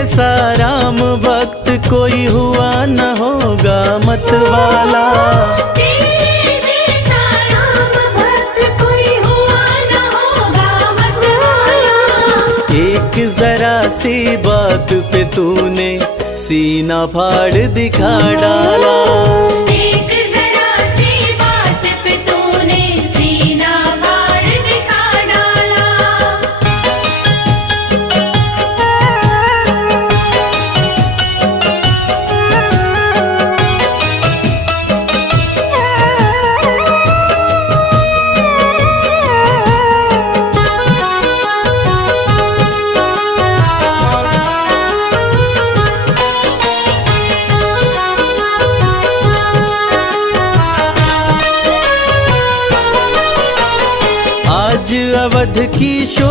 जैसा राम भक्त कोई हुआ न होगा मतवाला। तेरे जैसा राम भक्त कोई हुआ न होगा मतवाला। एक जरा सी बात पे तूने सीना फाड़ दिखा डाला। एक जरा सी बात पे तूने सीना फाड़ दिखा डाला। आज अवध की शोभा